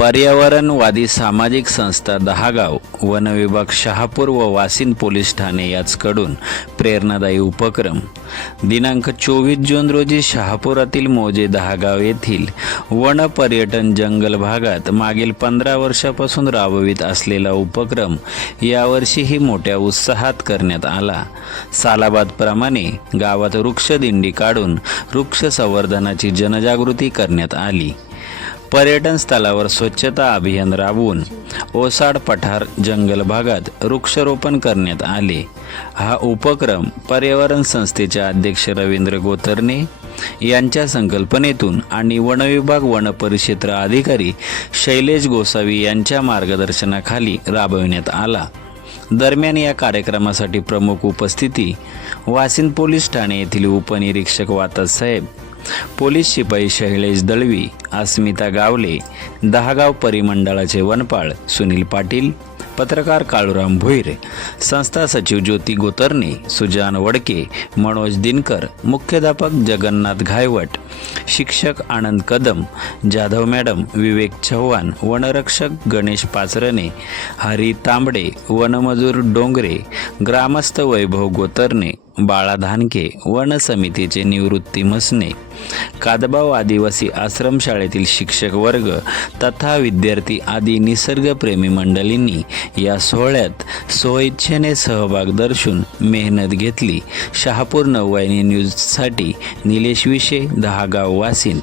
पर्यावरणवादी सामाजिक संस्था दहागाव वन विभाग शहापूर व वासिन पोलीस ठाणे याचकडून प्रेरणादायी उपक्रम. दिनांक चोवीस जून रोजी शहापुरातील मोजे दहागाव येथील वन पर्यटन जंगल भागात मागील पंधरा वर्षापासून राबवित असलेला उपक्रम यावर्षीही मोठ्या उत्साहात करण्यात आला. सालाबादप्रमाणे गावात वृक्षदिंडी काढून वृक्ष संवर्धनाची जनजागृती करण्यात आली. पर्यटन स्थळावर स्वच्छता अभियान राबवून ओसाड पठार जंगल भागात वृक्षारोपण करण्यात आले. हा उपक्रम पर्यावरण संस्थेचे अध्यक्ष रवींद्र गोतरणे यांच्या संकल्पनेतून आणि वनविभाग वन परिक्षेत्र अधिकारी शैलेश गोसावी यांच्या मार्गदर्शनाखाली राबविण्यात आला. दरम्यान या कार्यक्रमासाठी प्रमुख उपस्थिती वासिन पोलीस ठाणे येथील उपनिरीक्षक वातासाहेब पोलीस शिपाई शैलेश दळवी अस्मिता गावले दहागाव परिमंडळाचे वनपाळ सुनील पाटील पत्रकार काळूराम भुईर संस्था सचिव ज्योती गोतरणे सुजान वडके मनोज दिनकर मुख्याध्यापक जगन्नाथ घायवट शिक्षक आनंद कदम जाधव मॅडम विवेक चव्हाण वनरक्षक गणेश पाचरणे हरी तांबडे वनमजूर डोंगरे ग्रामस्थ वैभव गोतरणे बाळा धानके वन समितीचे निवृत्ती मसने कादबाव आदिवासी आश्रमशाळेतील शिक्षक वर्ग तथा विद्यार्थी आदी निसर्गप्रेमी मंडळींनी या सोहळ्यात स्वेच्छेने सहभाग दर्शून मेहनत घेतली. शहापूर नववाहिनी न्यूजसाठी निलेश विशे दहागाव वासिंद.